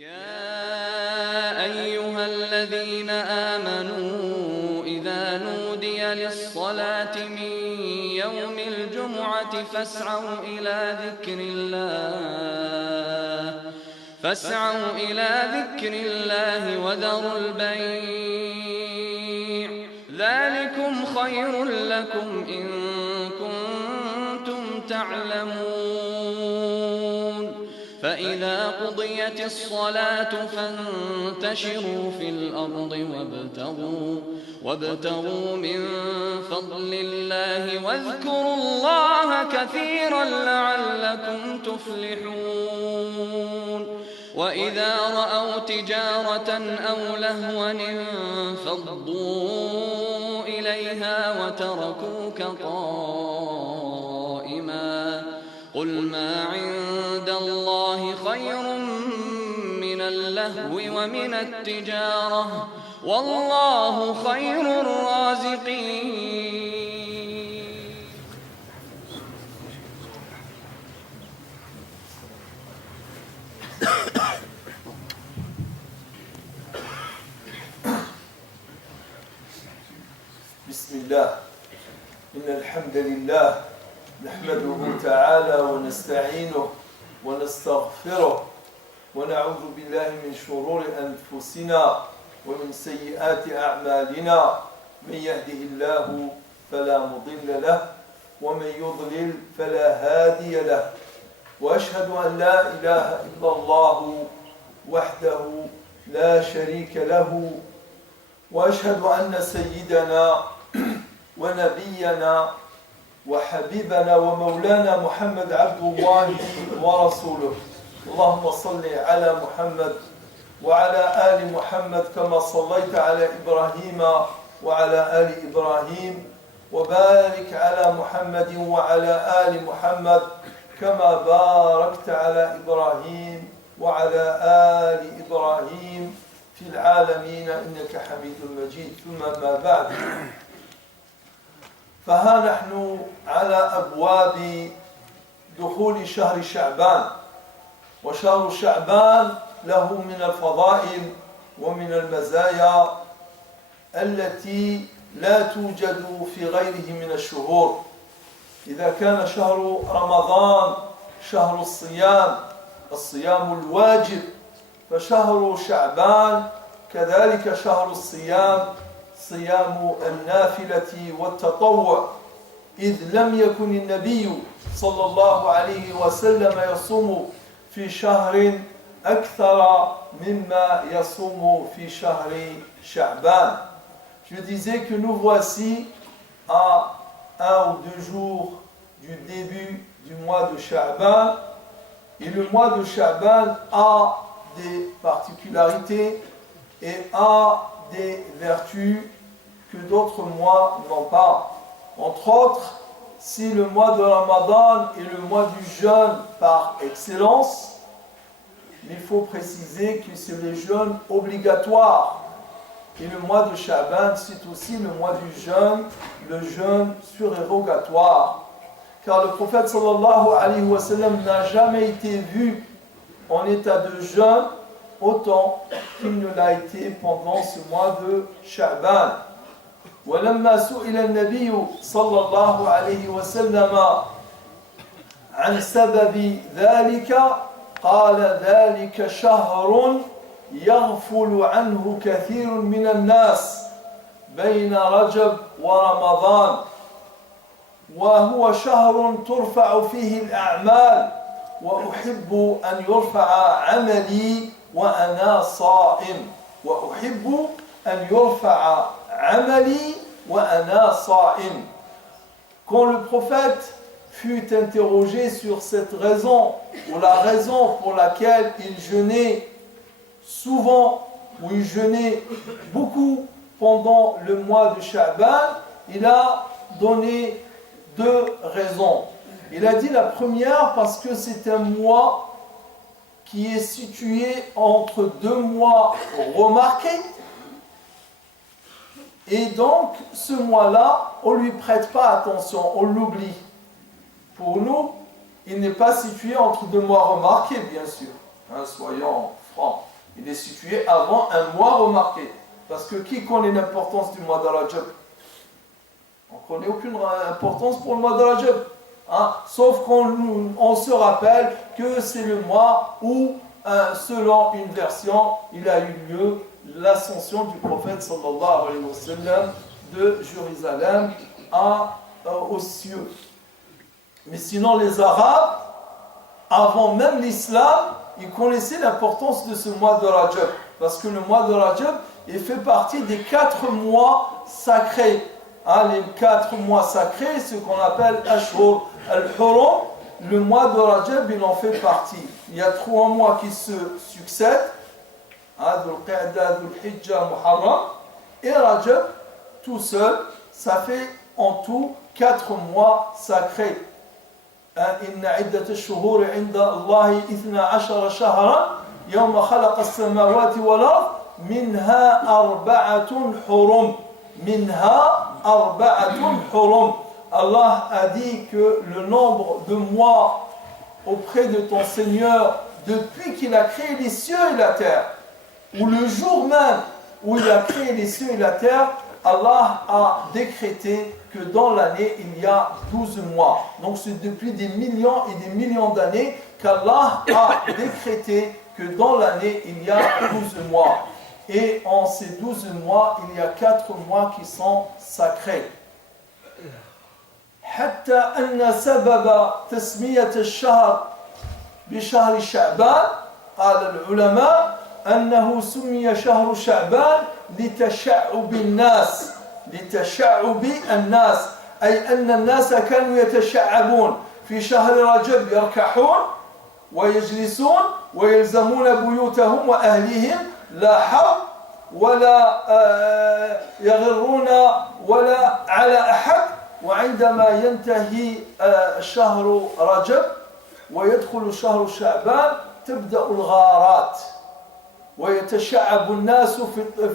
يا أيها الذين آمنوا إذا نودي للصلاة من يوم الجمعة فاسعوا إلى ذكر الله وذروا البيع ذلكم خير لكم إن كنتم تعلمون فإذا قضيت الصلاة فانتشروا في الأرض وابتغوا من فضل الله واذكروا الله كثيرا لعلكم تفلحون وإذا رأوا تجارة أو لهوا انفضوا إليها وتركوك قائما قل ما عند الله خير من اللهو ومن التجارة والله خير الرازقين. بسم الله إن الحمد لله نحمده تعالى ونستعينه ونستغفره ونعوذ بالله من شرور أنفسنا ومن سيئات أعمالنا من يهده الله فلا مضل له ومن يضلل فلا هادي له وأشهد أن لا إله إلا الله وحده لا شريك له وأشهد أن سيدنا ونبينا وحبيبنا ومولانا محمد عبد الله ورسوله اللهم صل على محمد وعلى آل محمد كما صليت على إبراهيم وعلى آل إبراهيم وبارك على محمد وعلى آل محمد كما باركت على إبراهيم وعلى آل إبراهيم في العالمين إنك حميد مجيد ثم ما بعد فها نحن على أبواب دخول شهر شعبان وشهر شعبان له من الفضائل ومن المزايا التي لا توجد في غيره من الشهور إذا كان شهر رمضان شهر الصيام الواجب فشهر شعبان كذلك شهر الصيام صيام النافلة والتطوع إذ لم يكن النبي صلى الله عليه وسلم يصوم في شهر أكثر مما يصوم في شهر شعبان. Je disais que nous voici à 1 ou 2 jours du début du mois de Sha'ban et le mois de Sha'ban a des particularités et a des vertus que d'autres mois n'ont pas. Entre autres, si le mois de Ramadan est le mois du jeûne par excellence, il faut préciser que c'est le jeûne obligatoire. Et le mois de Sha'ban, c'est aussi le mois du jeûne, le jeûne surérogatoire. Car le prophète sallallahu alayhi wa sallam n'a jamais été vu en état de jeûne autant qu'il ne l'a été pendant ce mois de Sha'ban. ولما سئل النبي صلى الله عليه وسلم عن سبب ذلك قال ذلك شهر يغفل عنه كثير من الناس بين رجب ورمضان وهو شهر ترفع فيه الأعمال وأحب أن يرفع عملي وأنا صائم وأحب أن يرفع عملي وأنا صائم. Quand le prophète fut interrogé sur cette raison ou la raison pour laquelle il jeûnait souvent ou il jeûnait beaucoup pendant le mois de Sha'ban, il a donné 2 raisons. Il a dit la première parce que c'est un mois qui est situé entre 2 mois remarqués et donc ce mois-là, on ne lui prête pas attention, on l'oublie. Pour nous, il n'est pas situé entre 2 mois remarqués, bien sûr, soyons francs. Il est situé avant un mois remarqué. Parce que qui connaît l'importance du mois de Rajab? On ne connaît aucune importance pour le mois de Rajab. Hein? Sauf qu'on se rappelle que c'est le mois où, selon une version, il a eu lieu l'ascension du prophète sallallahu alayhi wa sallam de Jérusalem aux cieux. Mais sinon, les Arabes, avant même l'islam, ils connaissaient l'importance de ce mois de Rajab. Parce que le mois de Rajab, il fait partie des 4 mois sacrés. Hein, les 4 mois sacrés, ce qu'on appelle Ashur al-Hurum, le mois de Rajab, il en fait partie. Il y a 3 mois qui se succèdent, Dhul Qa'da, Dhul Hijjah, Muharram, et Rajab, tout seul, ça fait en tout 4 mois sacrés. إن عدة الشهور عند الله 12 شهرا يوم خلق السماوات والأرض منها 4 حرم منها 4 حرم. Allah a dit que le nombre de mois auprès de ton Seigneur depuis qu'il a créé les cieux et la terre, ou le jour même où il a créé les cieux et la terre, Allah a décrété que dans l'année, il y a 12 mois. Donc c'est depuis des millions et des millions d'années qu'Allah a décrété que dans l'année, il y a 12 mois. Et en ces 12 mois, il y a 4 mois qui sont sacrés. حتى أن سبب تسمية الشهر بشهر شعبان قال العلماء أنه سمي شهر شعبان لتشعب الناس أي أن الناس كانوا يتشعبون في شهر رجب يركحون ويجلسون ويلزمون بيوتهم وأهليهم لا حرب ولا يغرون ولا على أحد. وعندما ينتهي شهر رجب ويدخل شهر شعبان تبدأ الغارات ويتشعب الناس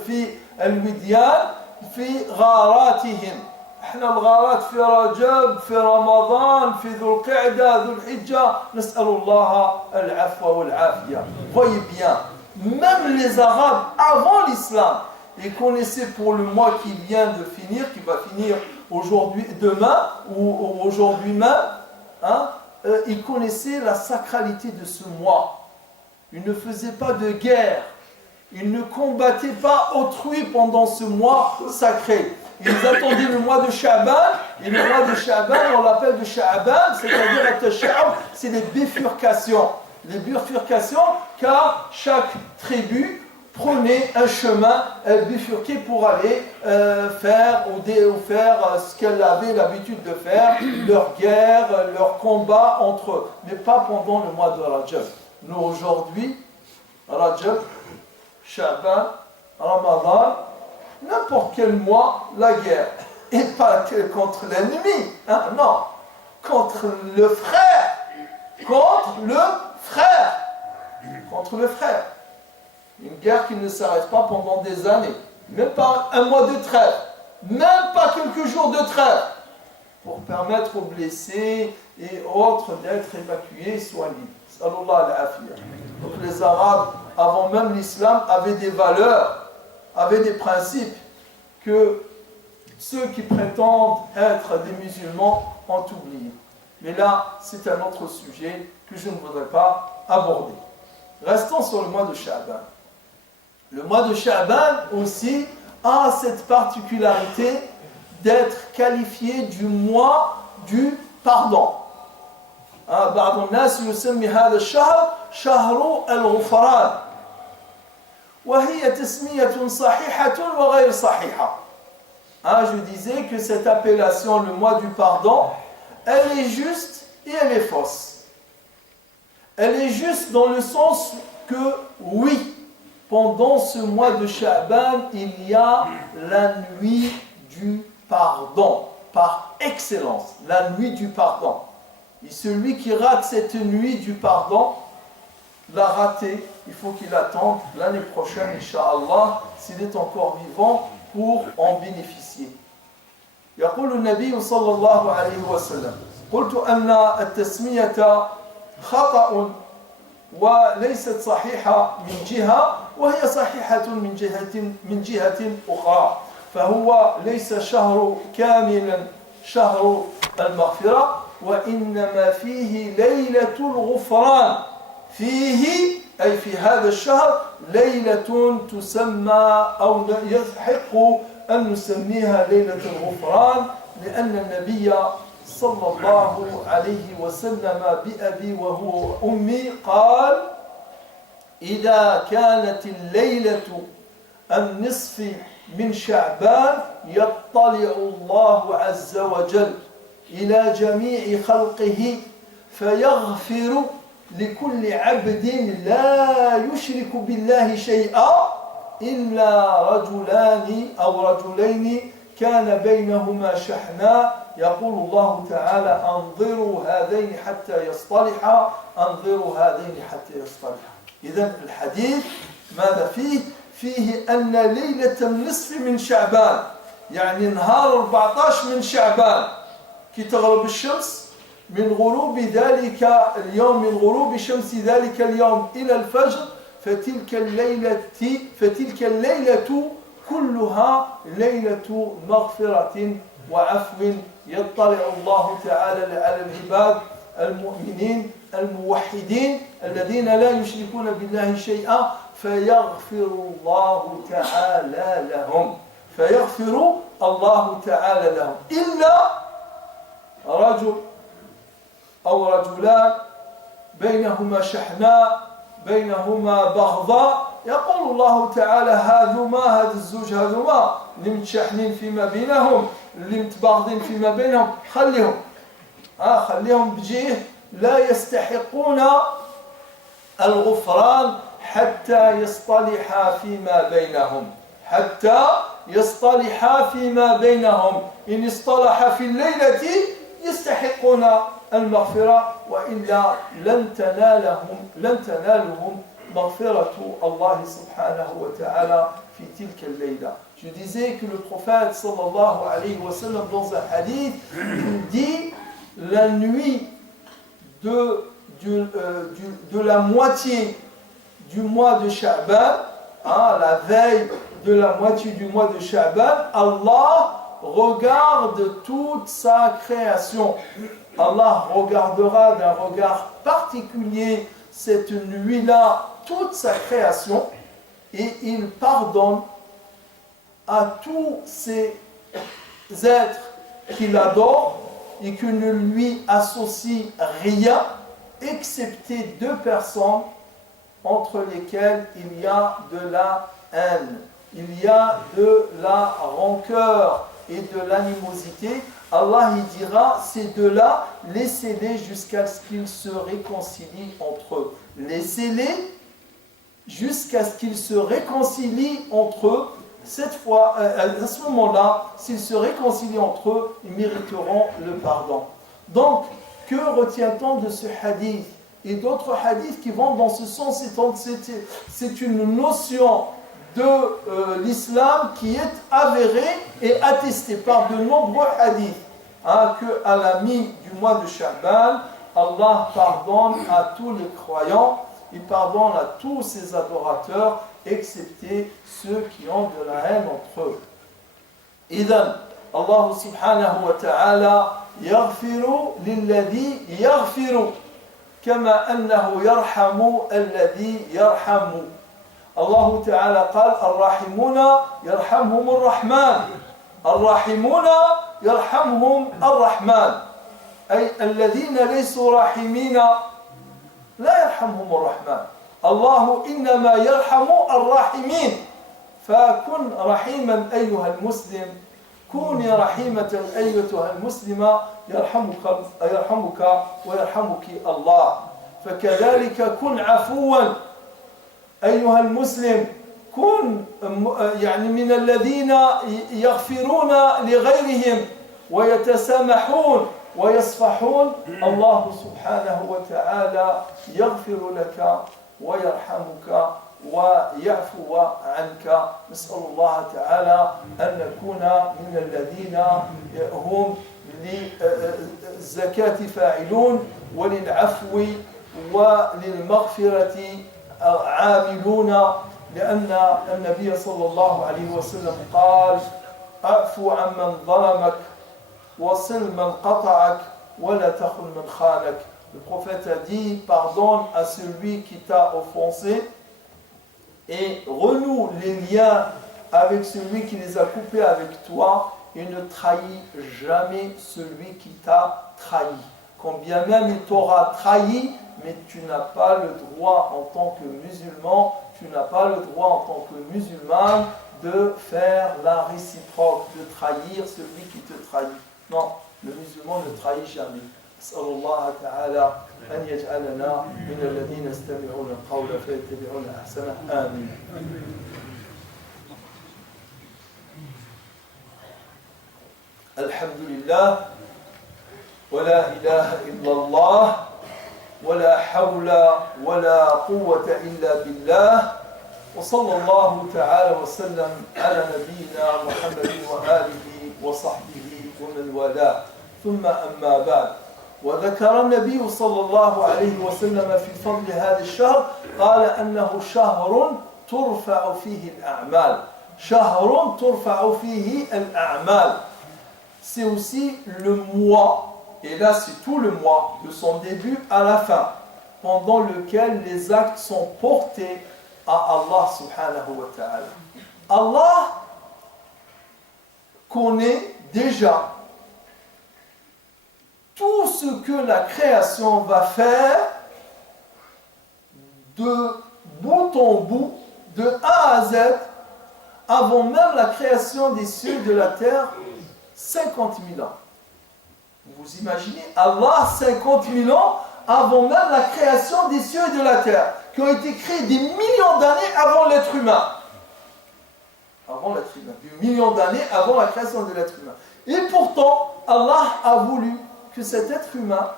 في الوديان في غاراتهم. احنا الغارات في رجب في رمضان في ذو القعدة ذو الحجة نسأل الله العفو والعافية. Voyez bien, même les Arabes avant l'islam, ils connaissaient pour le mois qui vient de finir, qui va finir aujourd'hui, demain ou aujourd'hui même, hein, ils connaissaient la sacralité de ce mois. Ils ne faisaient pas de guerre. Ils ne combattaient pas autrui pendant ce mois sacré. Ils attendaient le mois de Sha'ban, et le mois de Sha'ban, on l'appelle de Sha'ban, c'est-à-dire la tasha'ub, c'est les bifurcations. Les bifurcations, car chaque tribu prenait un chemin bifurqué pour aller faire ce qu'elle avait l'habitude de faire, leur guerre, leur combat entre eux, mais pas pendant le mois de Rajab. Nous aujourd'hui, Rajab, Sha'ban, Ramadan, n'importe quel mois, la guerre. Et pas que contre l'ennemi, hein, non, contre le frère. Contre le frère. Contre le frère. Une guerre qui ne s'arrête pas pendant des années. Même pas un mois de trêve. Même pas quelques jours de trêve. Pour permettre aux blessés et autres d'être évacués et soignés. Sallallahu alayhi wa. Donc les Arabes, avant même l'islam, avaient des valeurs, avaient des principes que ceux qui prétendent être des musulmans ont oublié. Mais là, c'est un autre sujet que je ne voudrais pas aborder. Restons sur le mois de Sha'ban. Le mois de Sha'ban aussi a cette particularité d'être qualifié du mois du pardon. بعض الناس يسمي هذا الشهر شهر الغفران وهي تسمية صحيحة وغير صحيحة. Je disais que cette appellation, le mois du pardon, elle est juste et elle est fausse. Elle est juste dans le sens que, oui, pendant ce mois de Sha'ban, il y a la nuit du pardon, par excellence, la nuit du pardon. Et celui qui rate cette nuit du pardon, l'a raté, il faut qu'il attende l'année prochaine, Inch'Allah, s'il est encore vivant, pour en bénéficier. يقول النبي صلى الله عليه وسلم قلت أن التسمية خطأ وليست صحيحة من جهة وهي صحيحة من جهة أخرى. فهو ليس شهر كاملا شهر المغفرة، وإنما فيه ليلة الغفران. فيه أي في هذا الشهر ليلة تسمى أو يحق أن نسميها ليلة الغفران، لأن النبي صلى الله عليه وسلم بأبي وهو أمي قال: إذا كانت الليلة النصف من شعبان يطلع الله عز وجل إلى جميع خلقه فيغفر لكل عبد لا يشرك بالله شيئا إلا رجلان أو رجلين كان بينهما شحناء، يقول الله تعالى: أنظروا هذين حتى يصطلحا، أنظروا هذين حتى يصطلحا. إذن الحديث ماذا فيه؟ فيه أن ليلة النصف من شعبان، يعني نهار 14 من شعبان كي تغرب الشمس، من غروب ذلك اليوم، من غروب شمس ذلك اليوم إلى الفجر، فتلك الليلة كلها ليلة مغفرة وعفو، يطلع الله تعالى على العباد المؤمنين الموحدين الذين لا يشركون بالله شيئا، فيغفر الله تعالى لهم، فيغفر الله تعالى لهم، إلا رجل أو رجلان بينهما شحناء بينهما بغضاء، يقول الله تعالى: هذا الزوج هذوما اللي متشاحنين فيما بينهم، اللي متباغضين فيما بينهم، خليهم بجيه، لا يستحقون الغفران حتى يصطلحا فيما بينهم، حتى يصطلحا فيما بينهم. إن اصطلحا في الليلة يستحقون المغفرة، وإلا لن تنالهم مغفرة الله سبحانه وتعالى في تلك الليلة. Je disais que le prophète sallallahu alayhi wa sallam dans un hadith, il dit la nuit de la moitié du mois de Sha'ban, la veille de la moitié du mois de Sha'ban, Allah regarde toute sa création. Allah regardera d'un regard particulier cette nuit-là toute sa création, et il pardonne à tous ces êtres qu'il adore et qui ne lui associent rien, excepté 2 personnes entre lesquelles il y a de la haine, il y a de la rancœur et de l'animosité. Allah il dira: ces deux-là, laissez-les jusqu'à ce qu'ils se réconcilient entre eux. Laissez-les jusqu'à ce qu'ils se réconcilient entre eux. Cette fois, à ce moment-là, s'ils se réconcilient entre eux, ils mériteront le pardon. Donc, que retient-on de ce hadith et d'autres hadiths qui vont dans ce sens? C'est une notion de l'islam qui est avérée et attestée par de nombreux hadiths, qu'à la mi du mois de Sha'ban, Allah pardonne à tous les croyants, il pardonne à tous ses adorateurs, excepté ceux qui ont de la haine entre eux. إذن الله سبحانه وتعالى يغفر للذي يغفر كما أنه يرحم الذي يرحم. الله تعالى قال: الراحمون يرحمهم الرحمن، الراحمون يرحمهم الرحمن، أي الذين ليسوا راحمين لا يرحمهم الرحمن. الله إنما يرحم الراحمين، فكن رحيما أيها المسلم، كوني رحيمة أيتها المسلمة، يرحمك ويرحمك الله. فكذلك كن عفوا أيها المسلم، كن يعني من الذين يغفرون لغيرهم ويتسامحون ويصفحون. الله سبحانه وتعالى يغفر لك ويرحمك ويعفو عنك. نسأل الله تعالى أن نكون من الذين هم للزكاة فاعلون وللعفو وللمغفرة عاملون لأن النبي صلى الله عليه وسلم قال أعفو عمن ظلمك وصل من قطعك ولا تخن من خانك. Le prophète a dit pardonne à celui qui t'a offensé et renoue les liens avec celui qui les a coupés avec toi et ne trahis jamais celui qui t'a trahi. Quand bien même il t'aura trahi, mais tu n'as pas le droit en tant que musulman, tu n'as pas le droit en tant que musulman de faire la réciproque, de trahir celui qui te trahit. Non, le musulman ne trahit jamais. أسأل الله تعالى أن يجعلنا من الذين يستمعون القول فيتبعون أحسنه آمين. الحمد لله ولا إله إلا الله ولا حول ولا قوة إلا بالله وصلى الله تعالى وسلم على نبينا محمد وآله وصحبه ومن والاه ثم أما بعد. وذكر النبي صلى الله عليه وسلم في فضل هذا الشهر قال أنه شهر ترفع فيه الأعمال. شهر ترفع فيه الأعمال. C'est aussi le mois, et là c'est tout le mois, de son début à la fin, pendant lequel les actes sont portés à Allah subhanahu wa ta'ala. Allah connaît déjà tout ce que la création va faire de bout en bout, de A à Z, avant même la création des cieux et de la terre, 50 000 ans. Vous imaginez, Allah, 50 000 ans avant même la création des cieux et de la terre, qui ont été créés des millions d'années avant l'être humain. Avant l'être humain, des millions d'années avant la création de l'être humain. Et pourtant, Allah a voulu que cet être humain,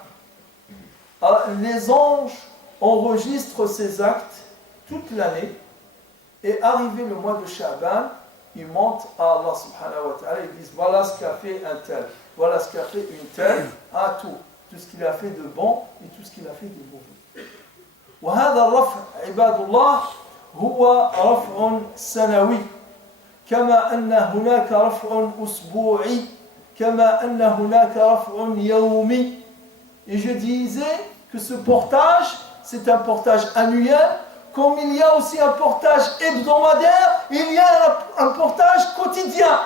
les anges enregistrent ses actes toute l'année, et arrivé le mois de Sha'ban, ils montent à Allah subhanahu wa ta'ala, ils disent voilà ce qu'a fait un tel, voilà ce qu'a fait une telle, à tout ce qu'il a fait de bon et tout ce qu'il a fait de mauvais. وهذا الرفع عباد الله هو رفع سنوي كما أن هناك رفع أسبوعي كما أن هناك رفع يومي. Et je disais que ce portage, c'est un portage annuel, comme il y a aussi un portage hebdomadaire, il y a un portage quotidien.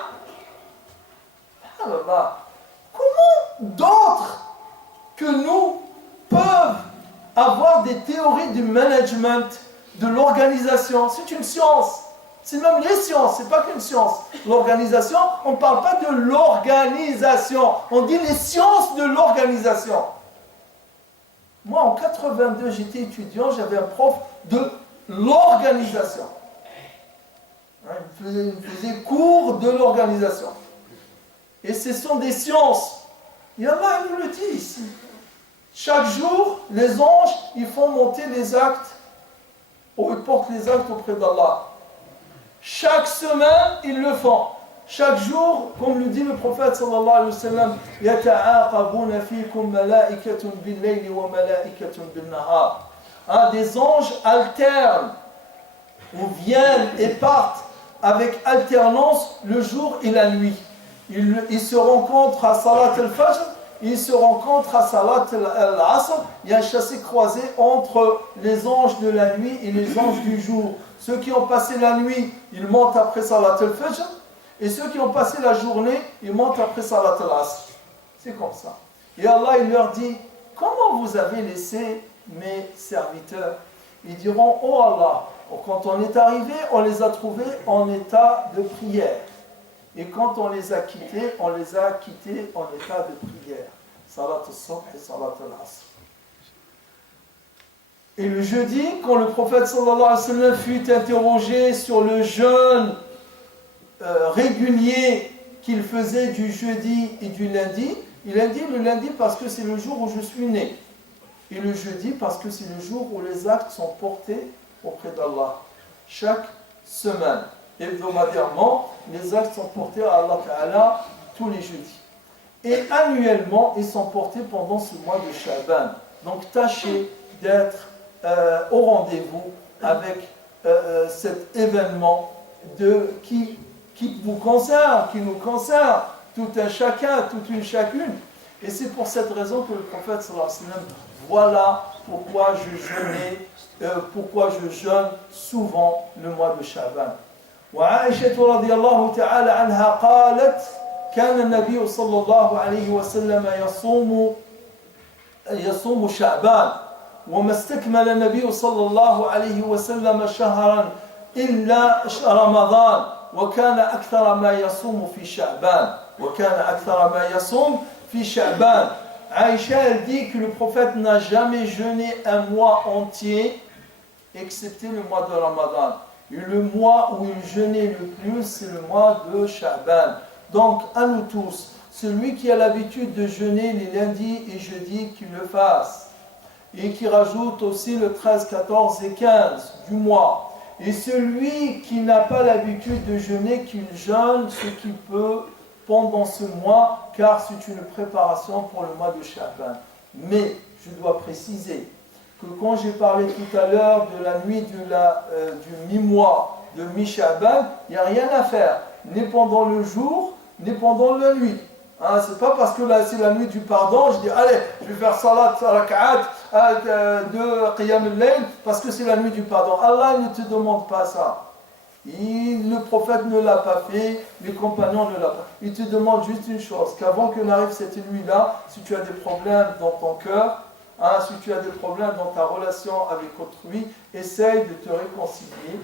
Alors, comment d'autres que nous peuvent avoir des théories du management, de l'organisation? C'est une science. C'est même les sciences, c'est pas qu'une science. L'organisation, on ne parle pas de l'organisation, on dit les sciences de l'organisation. Moi, en 82, j'étais étudiant, j'avais un prof de l'organisation. Il faisait cours de l'organisation. Et ce sont des sciences. Et Allah nous le dit ici. Chaque jour, les anges, ils font monter les actes, ou ils portent les actes auprès d'Allah. Chaque semaine, ils le font. Chaque jour, comme le dit le prophète sallallahu alayhi wa sallam, يَتَعَاقَبُونَ فِيكُمْ مَلَائِكَةٌ بِاللَّيْلِ وَمَلَائِكَةٌ بِالنَّهَارِ. Des anges alternent, ou viennent et partent avec alternance le jour et la nuit. Ils se rencontrent à Salat al-Fajr, ils se rencontrent à Salat al-Asr. Il y a un chassé-croisé entre les anges de la nuit et les anges du jour. Ceux qui ont passé la nuit, ils montent après Salat al-Fajr. Et ceux qui ont passé la journée, ils montent après Salat al-Asr. C'est comme ça. Et Allah, il leur dit, comment vous avez laissé mes serviteurs? Ils diront, oh Allah, quand on est arrivé, on les a trouvés en état de prière. Et quand on les a quittés, on les a quittés en état de prière. Salat al-Subh et Salat al-Asr. Et le jeudi, quand le prophète sallallahu alayhi wa sallam fut interrogé sur le jeûne régulier qu'il faisait du jeudi et du lundi, il a dit le lundi parce que c'est le jour où je suis né. Et le jeudi parce que c'est le jour où les actes sont portés auprès d'Allah. Chaque semaine, hebdomadairement, les actes sont portés à Allah Ta'ala tous les jeudis. Et annuellement, ils sont portés pendant ce mois de Sha'ban. Donc tâchez d'être au rendez-vous avec cet événement qui vous concerne, qui nous concerne, tout un chacun, toute une chacune. Et c'est pour cette raison que le prophète sallallahu alayhi wa sallam, voilà pourquoi je jeûne souvent le mois de Sha'ban. وعائشة رضي الله تعالى عنها قالت كان النبي صلى الله عليه وسلم يصوم شعبان وما استكمل النبي صلى الله عليه وسلم شهرا إلا رمضان وكان أكثر ما يصوم في شعبان Aïcha, elle dit que le prophète n'a jamais jeûné un mois entier excepté le mois de Ramadan. Et le mois où il jeûnait le plus, c'est le mois de Sha'ban. Donc, à nous tous, celui qui a l'habitude de jeûner les lundis et jeudis, qu'il le fasse. Et qui rajoute aussi le 13, 14 et 15 du mois. Et celui qui n'a pas l'habitude de jeûner, qu'il jeûne ce qu'il peut pendant ce mois, car c'est une préparation pour le mois de Sha'ban. Mais, je dois préciser que quand j'ai parlé tout à l'heure de la nuit du mi-mois de mi-Sha'ban, il n'y a rien à faire, ni pendant le jour, ni pendant la nuit. C'est pas parce que là c'est la nuit du pardon, je dis allez, je vais faire salat rak'at de qiyam al-layl parce que c'est la nuit du pardon. Allah ne te demande pas ça. Le prophète ne l'a pas fait, les compagnons ne l'ont pas fait. Il te demande juste une chose, qu'avant que n'arrive cette nuit-là, si tu as des problèmes dans ton cœur, si tu as des problèmes dans ta relation avec autrui, essaye de te réconcilier,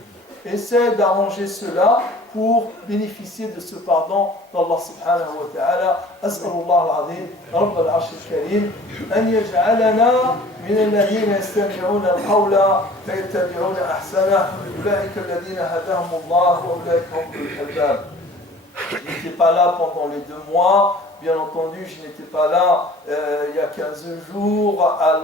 essaye d'arranger cela pour bénéficier de ce pardon d'Allah subhanahu wa ta'ala. As'alullah al-azim, Rabb al-arsh al-karim, an yaj'alana min alladhina yastami'una al-qawla fayattabi'una ahsanah, ulaika alladhina hadahumullah wa ulaika humul albab. Je n'étais pas là pendant les 2 mois, bien entendu, je n'étais pas là il y a 15 jours à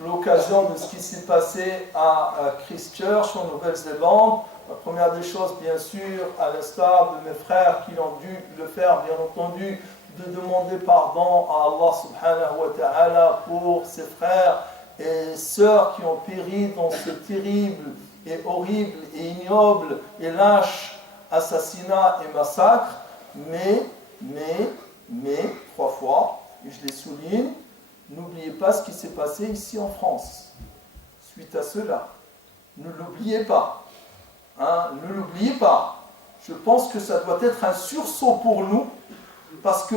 l'occasion de ce qui s'est passé à Christchurch en Nouvelle-Zélande. La première des choses, bien sûr, à l'instar de mes frères qui ont dû le faire, bien entendu, de demander pardon à Allah subhanahu wa ta'ala pour ses frères et sœurs qui ont péri dans ce terrible et horrible et ignoble et lâche assassinat et massacre, mais, 3 fois, et je les souligne, n'oubliez pas ce qui s'est passé ici en France, suite à cela. Ne l'oubliez pas. Ne l'oubliez pas. Je pense que ça doit être un sursaut pour nous, parce que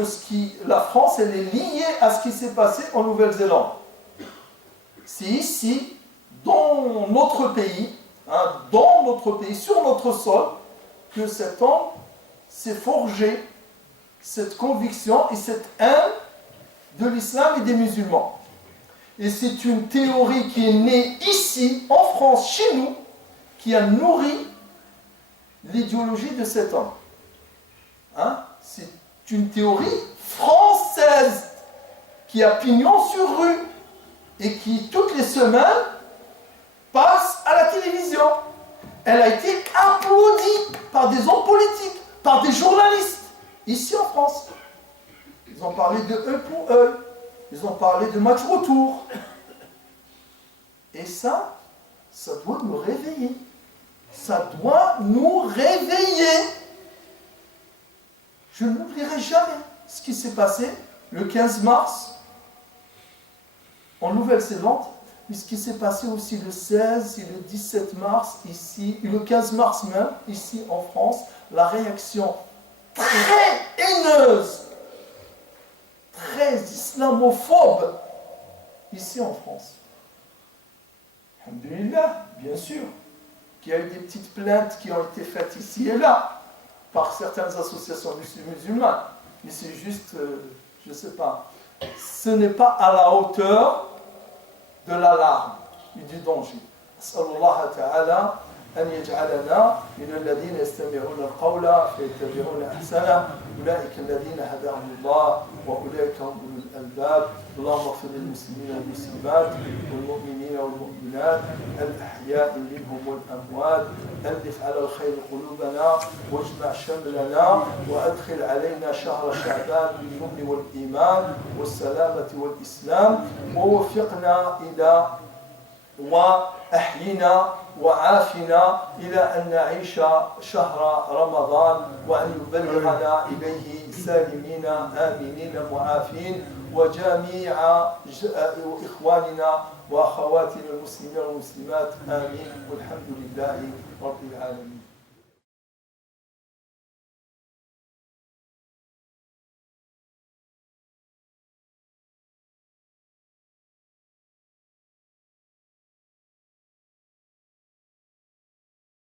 la France, elle est liée à ce qui s'est passé en Nouvelle-Zélande. C'est ici, dans notre pays, sur notre sol, que cet homme s'est forgé cette conviction et cette haine de l'islam et des musulmans. Et c'est une théorie qui est née ici, en France, chez nous, qui a nourri l'idéologie de cet homme. C'est une théorie française qui a pignon sur rue et qui, toutes les semaines, passe à la télévision. Elle a été applaudie par des hommes politiques, par des journalistes, ici en France. Ils ont parlé de œil pour œil, ils ont parlé de match retour. Et ça doit nous réveiller. Ça doit nous réveiller. Je n'oublierai jamais ce qui s'est passé le 15 mars en Nouvelle-Zélande, mais ce qui s'est passé aussi le 16 et le 17 mars ici, et le 15 mars même, ici en France, la réaction très haineuse, très islamophobe, ici en France. Alhamdulillah, bien sûr, qu'il y a eu des petites plaintes qui ont été faites ici et là, par certaines associations musulmanes, mais c'est juste, je ne sais pas, ce n'est pas à la hauteur de l'alarme et du danger. As'alullah ta'ala أن يجعلنا من الذين يستمعون القول فيتبعون أحسنه، أولئك الذين هداهم الله وأولئك هم أولو الألباب. اللهم اغفر للمسلمين والمسلمات والمؤمنين والمؤمنات الأحياء منهم والأموات، ألف على الخير قلوبنا واجمع شملنا، وأدخل علينا شهر شعبان باليمن والإيمان والسلامة والإسلام، ووفقنا إلى وأحينا وعافنا إلى أن نعيش شهر رمضان، وأن يبلغنا إليه سالمين آمنين معافين، وجميع إخواننا وأخواتنا المسلمين والمسلمات آمين، والحمد لله رب العالمين.